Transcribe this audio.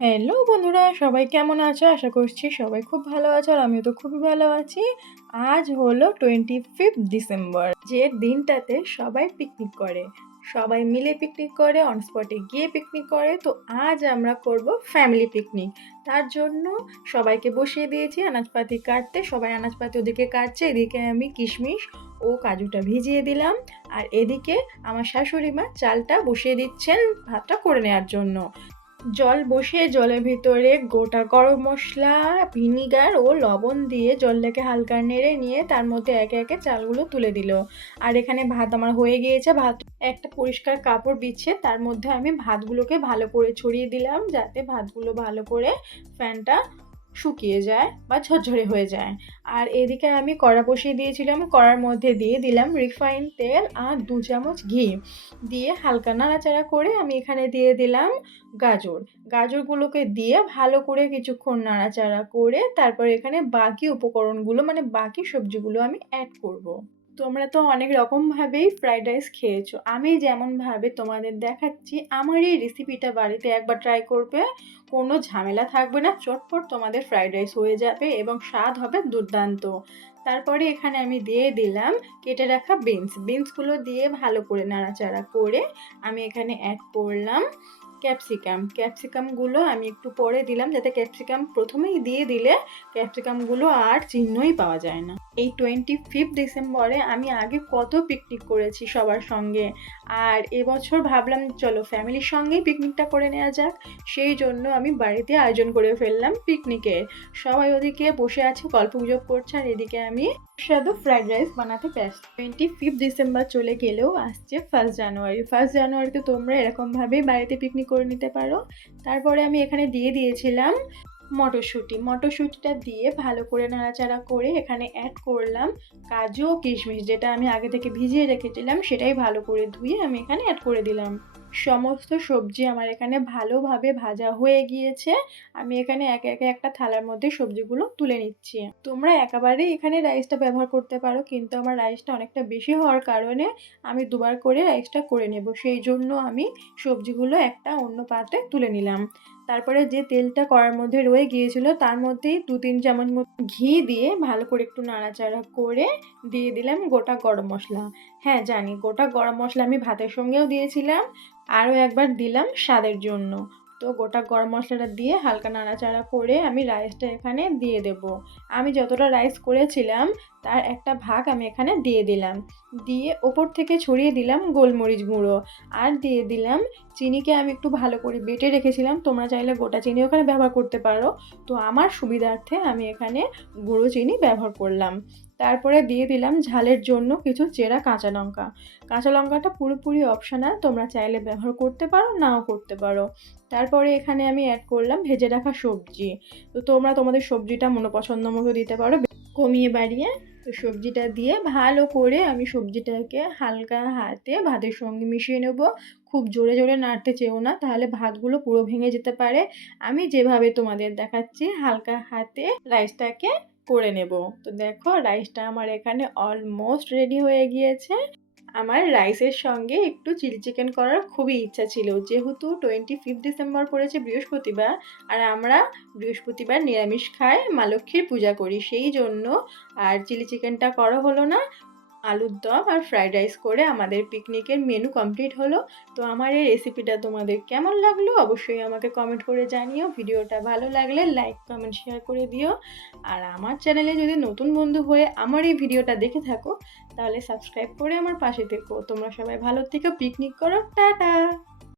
Hello বন্ধুরা, সবাই কেমন আছো? আশা করছি সবাই খুব ভালো আছো আর আমিও তো খুবই ভালো আছি। আজ হলো 25th ডিসেম্বর, যে দিনটাতে সবাই পিকনিক করে। সবাই মিলে পিকনিক করে, অন স্পটে গিয়ে পিকনিক করে। তো আজ আমরা করব ফ্যামিলি পিকনিক। তার জন্য সবাইকে বসিয়ে দিয়েছি আনাজপাতি কাটতে। সবাই আনাজপাতি ওদিকে কাটছে, এদিকে আমি কিশমিশ ও কাজুটা ভিজিয়ে দিলাম। আর এদিকে আমার শাশুড়ি মা চালটা বসিয়ে দিচ্ছেন ভাতটা করে নেওয়ার জন্য। জল বসিয়ে জলের ভিতরে গোটা গরম মশলা, ভিনিগার ও লবণ দিয়ে জলটাকে হালকা নেড়ে নিয়ে তার মধ্যে একে একে চালগুলো তুলে দিল। আর এখানে ভাত আমার হয়ে গিয়েছে। ভাত একটা পরিষ্কার কাপড় বিছিয়ে তার মধ্যে আমি ভাতগুলোকে ভালো করে ছড়িয়ে দিলাম, যাতে ভাতগুলো ভালো করে ফ্যানটা শুকিয়ে যায় বা ঝরঝরে হয়ে যায়। আর এদিকে আমি কড়া বসিয়ে দিয়েছিলাম, কড়ার মধ্যে দিয়ে দিলাম রিফাইন তেল আর 2 চামচ ঘি দিয়ে হালকা নাড়াচাড়া করে আমি এখানে দিয়ে দিলাম গাজরগুলোকে দিয়ে ভালো করে কিছুক্ষণ নাড়াচাড়া করে তারপর এখানে বাকি উপকরণগুলো মানে বাকি সবজিগুলো আমি অ্যাড করব। তোমরা তো অনেক রকমভাবেই ফ্রাইড রাইস খেয়েছো। আমি যেমনভাবে তোমাদের দেখাচ্ছি আমার এই রেসিপিটা বাড়িতে একবার ট্রাই করবে। কোনো ঝামেলা থাকবে না, চটপট তোমাদের ফ্রাইড রাইস হয়ে যাবে এবং স্বাদ হবে দুর্দান্ত। তারপরে এখানে আমি দিয়ে দিলাম কেটে রাখা বিনসগুলো দিয়ে ভালো করে নাড়াচাড়া করে আমি এখানে অ্যাড করলাম ক্যাপসিকামগুলো আমি একটু পরে দিলাম, যাতে ক্যাপসিকাম প্রথমেই দিয়ে দিলে ক্যাপসিকামগুলো আর চিহ্নই পাওয়া যায় না। এই 25th ডিসেম্বরে আমি আগে কত পিকনিক করেছি সবার সঙ্গে, আর এবছর ভাবলাম চলো ফ্যামিলির সঙ্গেই পিকনিকটা করে নেওয়া যাক। সেই জন্য আমি বাড়িতে আয়োজন করে ফেললাম পিকনিকের। সবাই ওদিকে বসে আছে, গল্পগুজব করছে, আর এদিকে আমি সুস্বাদু ফ্রাইড রাইস বানাতে ব্যস্ত। 25th ডিসেম্বর চলে গেলেও আসছে 1st জানুয়ারিতে তোমরা এরকমভাবেই বাড়িতে পিকনিক করে নিতে পারো। তারপরে আমি এখানে দিয়ে দিয়েছিলাম মটরশুঁটিটা দিয়ে ভালো করে নাড়াচাড়া করে এখানে অ্যাড করলাম কাজু ও কিশমিশ, যেটা আমি আগে থেকে ভিজিয়ে রেখেছিলাম সেটাই ভালো করে ধুয়ে আমি এখানে অ্যাড করে দিলাম। সমস্ত সবজি আমার এখানে ভালোভাবে ভাজা হয়ে গিয়েছে। আমি এখানে একে একে একটা থালার মধ্যে সবজিগুলো তুলে নিচ্ছি। তোমরা একেবারেই এখানে রাইসটা ব্যবহার করতে পারো, কিন্তু আমার রাইসটা অনেকটা বেশি হওয়ার কারণে আমি দুবার করে রাইসটা করে নেব। সেই জন্য আমি সবজিগুলো একটা অন্য পাত্রে তুলে নিলাম। তারপরে যে তেলটা কড়ার মধ্যে রয়ে গিয়েছিল তার মধ্যেই 2-3 চামচ মতো ঘি দিয়ে ভালো করে একটু নাড়াচাড়া করে দিয়ে দিলাম গোটা গরম মশলা। হ্যাঁ জানি, গোটা গরম মশলা আমি ভাতের সঙ্গেও দিয়েছিলাম, আরও একবার দিলাম স্বাদের জন্য। তো গোটা গরম মশলাটা দিয়ে হালকা নাড়াচাড়া করে আমি রাইসটা এখানে দিয়ে দেব। আমি যতটা রাইস করেছিলাম তার একটা ভাগ আমি এখানে দিয়ে দিলাম, দিয়ে ওপর থেকে ছড়িয়ে দিলাম গোলমরিচ গুঁড়ো, আর দিয়ে দিলাম চিনিকে আমি একটু ভালো করে বেটে রেখেছিলাম। তোমরা চাইলে গোটা চিনি ওখানে ব্যবহার করতে পারো, তো আমার সুবিধার্থে আমি এখানে গুঁড়ো চিনি ব্যবহার করলাম। তারপরে দিয়ে দিলাম ঝালের জন্য কিছু চেরা কাঁচা লঙ্কাটা পুরোপুরি অপশনাল, তোমরা চাইলে ব্যবহার করতে পারো নাও করতে পারো। তারপরে এখানে আমি অ্যাড করলাম ভেজে রাখা সবজি। তো তোমরা তোমাদের সবজিটা মনোপছন্দ মতো দিতে পারো, কমিয়ে বাড়িয়ে। তো সবজিটা দিয়ে ভালো করে আমি সবজিটাকে হালকা হাতে ভাতের সঙ্গে মিশিয়ে নেব। খুব জোরে জোরে নাড়তে চেও না, তাহলে ভাতগুলো পুরো ভেঙে যেতে পারে। আমি যেভাবে তোমাদের দেখাচ্ছি হালকা হাতে রাইসটাকে করে নেব। তো দেখো রাইসটা আমার এখানে অলমোস্ট রেডি হয়ে গিয়েছে। আমার রাইসের সঙ্গে একটু চিলি চিকেন করার খুবই ইচ্ছা ছিল, যেহেতু 25th ডিসেম্বর পড়েছে বৃহস্পতিবার, আর আমরা বৃহস্পতিবার নিরামিষ খাই, মা লক্ষ্মীর পূজা করি, সেই জন্য আর চিলি চিকেনটা করা হলো না। আলুর দম আর ফ্রাইড রাইস করে আমাদের পিকনিকের মেনু কমপ্লিট হলো। তো আমার এই রেসিপিটা তোমাদের কেমন লাগলো অবশ্যই আমাকে কমেন্ট করে জানিও। ভিডিওটা ভালো লাগলে লাইক কমেন্ট শেয়ার করে দিও। আর আমার চ্যানেলে যদি নতুন বন্ধু হয়ে আমার এই ভিডিওটা দেখে থাকো তাহলে সাবস্ক্রাইব করে আমার পাশে থেকো। তোমরা সবাই ভালো থেকো, পিকনিক করো, টাটা।